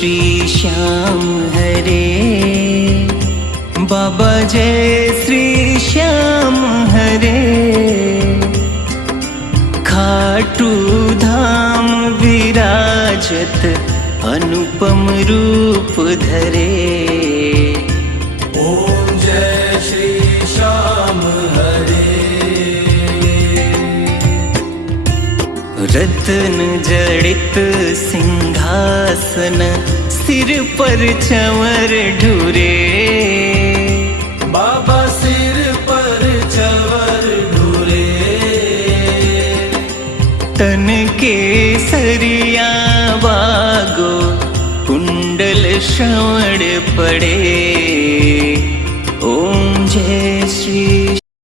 श्री श्याम हरे, बाबा जय श्री श्याम हरे। खाटू धाम विराजत अनुपम रूप धरे। ओम जय श्री श्याम हरे। रत्न जड़ित सिंहासन, सिर पर चंवर ढूरे। बाबा सिर पर चंवर ढूरे। तन के सरिया बागो, कुंडल श्रवण पड़े।